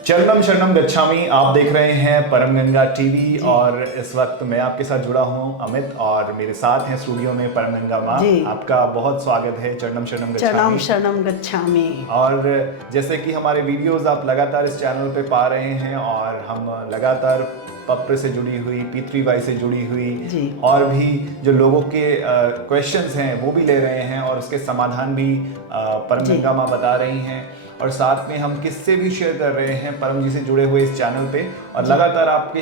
चरणम शरणम गच्छामि। आप देख रहे हैं परम गंगा टीवी और इस वक्त मैं आपके साथ जुड़ा हूं अमित, और मेरे साथ हैं स्टूडियो में परम गंगा माँ। आपका बहुत स्वागत है चरणम शरणम गच्छामि। चरणम शरणम गच्छामि। और जैसे कि हमारे वीडियोस आप लगातार इस चैनल पे पा रहे हैं, और हम लगातार पप्र से जुड़ी हुई, P3Y से जुड़ी हुई और भी जो लोगों के क्वेश्चंस हैं वो भी ले रहे हैं, और उसके समाधान भी परम गंगा माँ बता रही हैं। और साथ में हम किस्से भी शेयर कर रहे हैं परम जी से जुड़े हुए इस चैनल पे। और लगातार आपके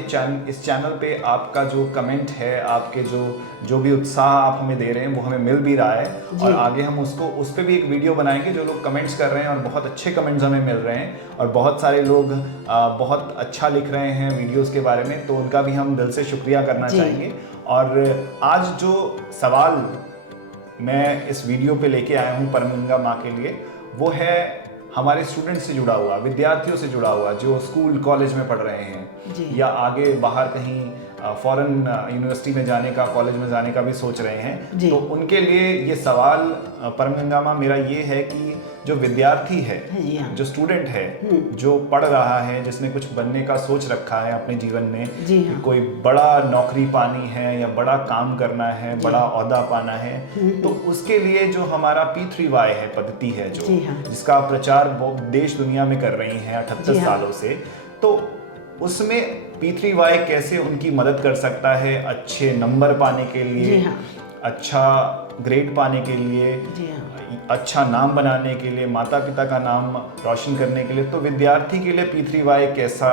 इस चैनल पे आपका जो कमेंट है, आपके जो भी उत्साह आप हमें दे रहे हैं वो हमें मिल भी रहा है, और आगे हम उस पर भी एक वीडियो बनाएंगे। जो लोग कमेंट्स कर रहे हैं और बहुत अच्छे कमेंट्स हमें मिल रहे हैं, और बहुत सारे लोग बहुत अच्छा लिख रहे हैं वीडियोस के बारे में, तो उनका भी हम दिल से शुक्रिया करना चाहेंगे। और आज जो सवाल मैं इस वीडियो पे लेके आया हूँ परम गंगा माँ के लिए, वो है हमारे स्टूडेंट्स से जुड़ा हुआ, विद्यार्थियों से जुड़ा हुआ, जो स्कूल कॉलेज में पढ़ रहे हैं या आगे बाहर कहीं फॉरेन यूनिवर्सिटी में जाने का, कॉलेज में जाने का भी सोच रहे हैं। तो उनके लिए ये सवाल परम गंगा माँ मेरा ये है कि जो विद्यार्थी है, जो स्टूडेंट है, जो पढ़ रहा है, जिसने कुछ बनने का सोच रखा है अपने जीवन में, कि कोई बड़ा नौकरी पानी है या बड़ा काम करना है, बड़ा ओहदा पाना है, तो उसके लिए जो हमारा P3Y है, पद्धति है जो जिसका प्रचार देश दुनिया में कर रही हैं 38 सालों से, तो उसमें P3Y कैसे उनकी मदद कर सकता है अच्छे नंबर पाने के लिए, अच्छा ग्रेड पाने के लिए, अच्छा नाम बनाने के लिए, माता पिता का नाम रोशन करने के लिए। तो विद्यार्थी के लिए P3Y कैसा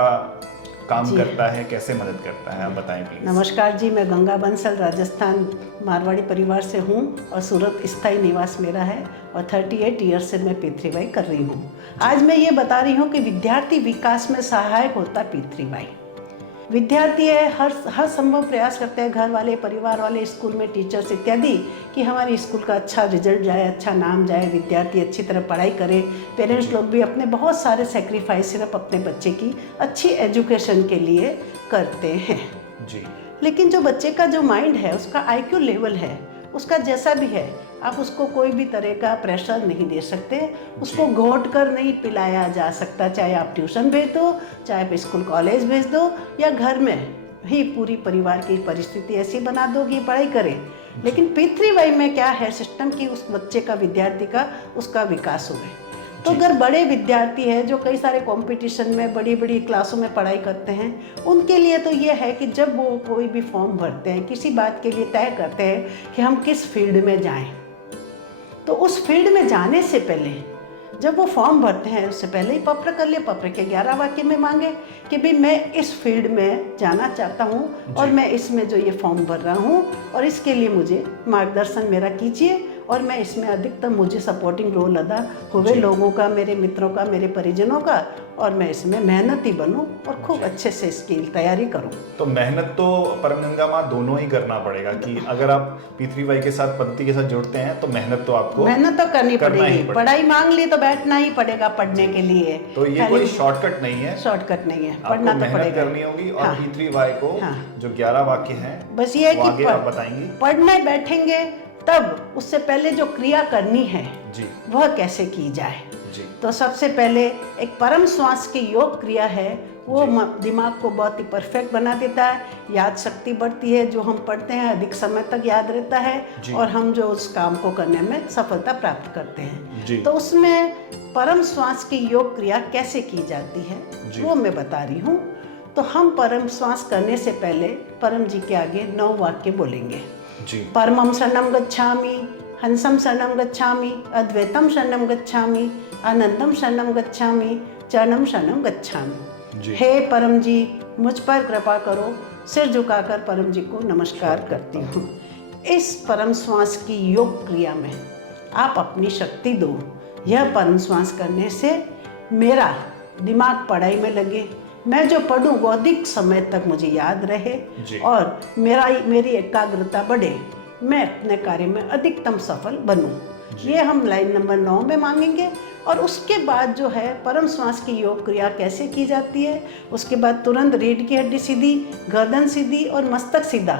काम करता है, कैसे मदद करता है, आप बताएं प्लीज। नमस्कार जी, मैं गंगा बंसल राजस्थान मारवाड़ी परिवार से हूँ और सूरत स्थायी निवास मेरा है, और 38 ईयर्स से मैं P3Y कर रही हूँ। आज मैं ये बता रही हूँ कि विद्यार्थी विकास में सहायक होता P3Y। विद्यार्थी है, हर संभव प्रयास करते हैं, घर वाले, परिवार वाले, स्कूल में टीचर्स इत्यादि, कि हमारी स्कूल का अच्छा रिजल्ट जाए, अच्छा नाम जाए, विद्यार्थी अच्छी तरह पढ़ाई करे। पेरेंट्स लोग भी अपने बहुत सारे सेक्रीफाइस सिर्फ अपने बच्चे की अच्छी एजुकेशन के लिए करते हैं जी। लेकिन जो बच्चे का जो माइंड है, उसका IQ लेवल है, उसका जैसा भी है, आप उसको कोई भी तरह का प्रेशर नहीं दे सकते, उसको घोट कर नहीं पिलाया जा सकता। चाहे आप ट्यूशन भेज दो, चाहे आप स्कूल कॉलेज भेज दो, या घर में ही पूरी परिवार की परिस्थिति ऐसी बना दो कि पढ़ाई करे। लेकिन P3Y में क्या है सिस्टम की, उस बच्चे का, विद्यार्थी का, उसका विकास हो गए। तो अगर बड़े विद्यार्थी हैं जो कई सारे कंपटीशन में, बड़ी बड़ी क्लासों में पढ़ाई करते हैं, उनके लिए तो ये है कि जब वो कोई भी फॉर्म भरते हैं, किसी बात के लिए तय करते हैं कि हम किस फील्ड में जाएं, तो उस फील्ड में जाने से पहले जब वो फॉर्म भरते हैं, उससे पहले ही पत्र कर लिए, पत्र के 11 वाक्य में मांगे कि भाई मैं इस फील्ड में जाना चाहता हूँ, और मैं इसमें जो ये फॉर्म भर रहा हूँ, और इसके लिए मुझे मार्गदर्शन मेरा कीजिए, और मैं इसमें अधिकतम मुझे सपोर्टिंग रोल अदा हुए लोगों का, मेरे मित्रों का, मेरे परिजनों का, और मैं इसमें मेहनती बनूं और खूब अच्छे से इसकी तैयारी करूं। तो मेहनत तो परम गंगा माँ दोनों ही करना पड़ेगा, कि अगर आप P3Y के साथ, पद्धति के साथ जुड़ते हैं, तो मेहनत तो आपको करनी पड़ेगी। पढ़ाई मांग ली तो बैठना ही पड़ेगा पढ़ने के लिए। तो ये कोई शॉर्टकट नहीं है, शॉर्टकट नहीं है, पढ़ना तो पड़ेगा, करनी होगी। और P3Y को जो 11 वाक्य हैं, बस ये है कि आप बताएंगी। पढ़ने बैठेंगे तब उससे पहले जो क्रिया करनी है वह कैसे की जाए। तो सबसे पहले एक परम श्वास की योग क्रिया है, वो दिमाग को बहुत ही परफेक्ट बना देता है, याद शक्ति बढ़ती है, जो हम पढ़ते हैं अधिक समय तक याद रहता है, और हम जो उस काम को करने में सफलता प्राप्त करते हैं। तो उसमें परम श्वास की योग क्रिया कैसे की जाती है वो मैं बता रही हूँ। तो हम परम श्वास करने से पहले परम जी के आगे 9 वाक्य बोलेंगे। परमं शरणं गच्छामि, हंसं शरणं गच्छामि, अद्वैतं शरणं गच्छामि, आनंदं शरणं गच्छामि, चरणं शरणं गच्छामि। हे परम जी, मुझ पर कृपा करो। सिर झुकाकर परम जी को नमस्कार करती हूँ। इस परम श्वास की योग क्रिया में आप अपनी शक्ति दो। यह परम श्वास करने से मेरा दिमाग पढ़ाई में लगे, मैं जो पढ़ूं वो अधिक समय तक मुझे याद रहे, और मेरी एकाग्रता बढ़े, मैं अपने कार्य में अधिकतम सफल बनूं। ये हम लाइन नंबर 9 में मांगेंगे। और उसके बाद जो है परम श्वास की योग क्रिया कैसे की जाती है, उसके बाद तुरंत रीढ़ की हड्डी सीधी, गर्दन सीधी और मस्तक सीधा।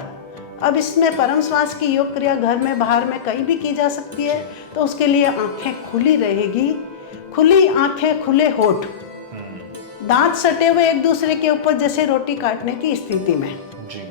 अब इसमें परम श्वास की योग क्रिया घर में, बाहर में, कहीं भी की जा सकती है। तो उसके लिए आंखें खुली रहेगी, खुली आंखें, खुले होठ, दांत सटे हुए एक दूसरे के ऊपर जैसे रोटी काटने की स्थिति में जी।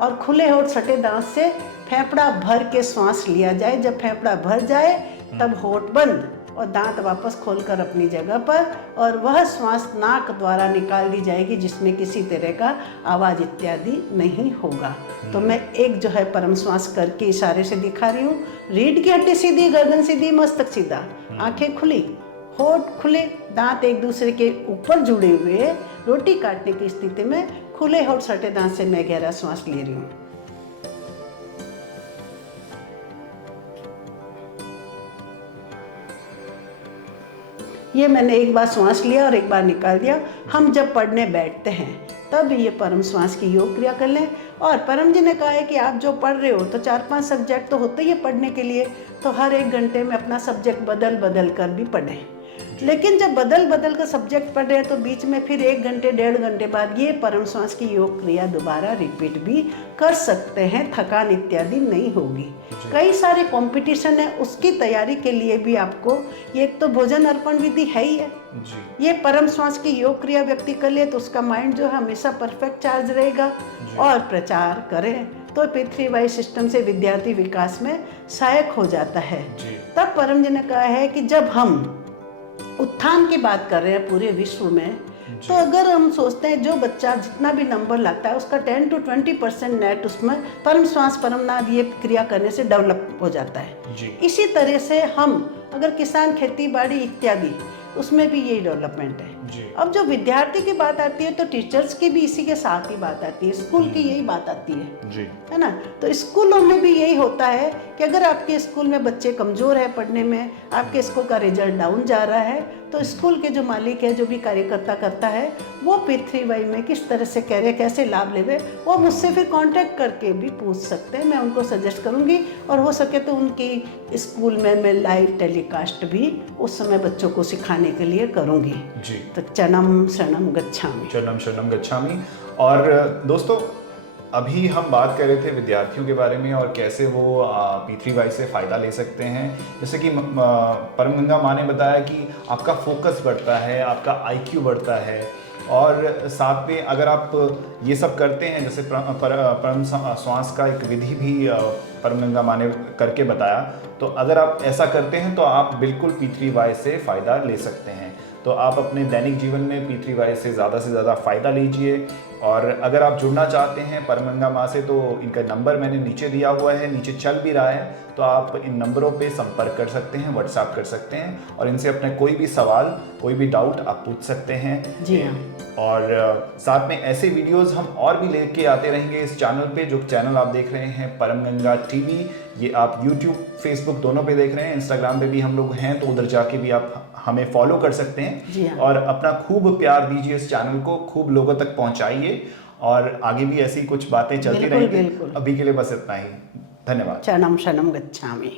और खुले होठ सटे दांत से फेफड़ा भर के श्वास लिया जाए। जब फेफड़ा भर जाए तब होठ बंद और दांत वापस खोलकर अपनी जगह पर, और वह श्वास नाक द्वारा निकाल दी जाएगी जिसमें किसी तरह का आवाज इत्यादि नहीं होगा। तो मैं एक जो है परम श्वास करके इशारे से दिखा रही हूँ। रीढ़ की हड्डी सीधी, गर्दन सीधी, मस्तक सीधा, आंखें खुली, होठ खुले, दांत एक दूसरे के ऊपर जुड़े हुए, रोटी काटने की स्थिति में खुले होठ सटे दांत से मैं गहरा श्वास ले रही हूँ। ये मैंने एक बार श्वास लिया और एक बार निकाल दिया। हम जब पढ़ने बैठते हैं तब ये परम श्वास की योग क्रिया कर लें। और परम जी ने कहा है कि आप जो पढ़ रहे हो तो 4-5 सब्जेक्ट तो होते ही है पढ़ने के लिए, तो हर एक घंटे में अपना सब्जेक्ट बदल बदल कर भी पढ़ें। लेकिन जब बदल बदल कर सब्जेक्ट पढ़ रहे हैं तो बीच में फिर 1 घंटे 1.5 घंटे बाद ये परम श्वास की योग क्रिया दोबारा रिपीट भी कर सकते हैं, थकान इत्यादि नहीं होगी। कई सारे कंपटीशन है, उसकी तैयारी के लिए भी आपको ये एक तो भोजन अर्पण विधि है ही है जी। ये परम श्वास की योग क्रिया व्यक्ति कर ले तो उसका माइंड जो है हमेशा परफेक्ट चार्ज रहेगा। और प्रचार करें तो पृथ्वी सिस्टम से विद्यार्थी विकास में सहायक हो जाता है। तब परम जी ने कहा है कि जब हम उत्थान की बात कर रहे हैं पूरे विश्व में, तो अगर हम सोचते हैं जो बच्चा जितना भी नंबर लाता है उसका 10 to 20% नेट उसमें परम श्वास परम नाद ये क्रिया करने से डेवलप हो जाता है जी। इसी तरह से हम अगर किसान खेती बाड़ी इत्यादि उसमें भी यही डेवलपमेंट है जी। अब जो विद्यार्थी की बात आती है तो टीचर्स की भी इसी के साथ ही बात आती है, स्कूल की यही बात आती है जी। है ना। तो स्कूलों में भी यही होता है कि अगर आपके स्कूल में बच्चे कमज़ोर है पढ़ने में, आपके स्कूल का रिजल्ट डाउन जा रहा है, तो स्कूल के जो मालिक है, जो भी कार्यकर्ता करता है, वो पृथ्वी वाई में किस तरह से कह रहे, कैसे लाभ लेवे, वो मुझसे फिर कांटेक्ट करके भी पूछ सकते हैं। मैं उनको सजेस्ट करूँगी और हो सके तो उनकी स्कूल में मैं लाइव टेलीकास्ट भी उस समय बच्चों को सिखाने के लिए करूँगी जी। तो चरणम शरणम गच्छामि, चरणम शरणम गच्छामि। और दोस्तों अभी हम बात कर रहे थे विद्यार्थियों के बारे में और कैसे वो P3Y से फ़ायदा ले सकते हैं। जैसे कि परम गंगा माँ ने बताया कि आपका फोकस बढ़ता है, आपका IQ बढ़ता है, और साथ में अगर आप ये सब करते हैं, जैसे परम श्वास का एक विधि भी परम गंगा माँ ने करके बताया, तो अगर आप ऐसा करते हैं तो आप बिल्कुल P3Y से फ़ायदा ले सकते हैं। तो आप अपने दैनिक जीवन में P3Y से ज़्यादा फ़ायदा लीजिए। और अगर आप जुड़ना चाहते हैं परम गंगा माँ से तो इनका नंबर मैंने नीचे दिया हुआ है, नीचे चल भी रहा है, तो आप इन नंबरों पे संपर्क कर सकते हैं, व्हाट्सएप कर सकते हैं और इनसे अपने कोई भी सवाल, कोई भी डाउट आप पूछ सकते हैं जी हाँ। और साथ में ऐसे वीडियोस हम और भी लेके आते रहेंगे इस चैनल पे। जो चैनल आप देख रहे हैं परम गंगा टीवी, ये आप यूट्यूब, फेसबुक दोनों पे देख रहे हैं, इंस्टाग्राम पे भी हम लोग हैं, तो उधर जाके भी आप हमें फॉलो कर सकते हैं और अपना खूब प्यार दीजिए, इस चैनल को खूब लोगों तक पहुंचाइए और आगे भी ऐसी कुछ बातें चलती रहेंगी। अभी के लिए बस इतना ही, धन्यवाद। चरणम शरणम गच्छामि।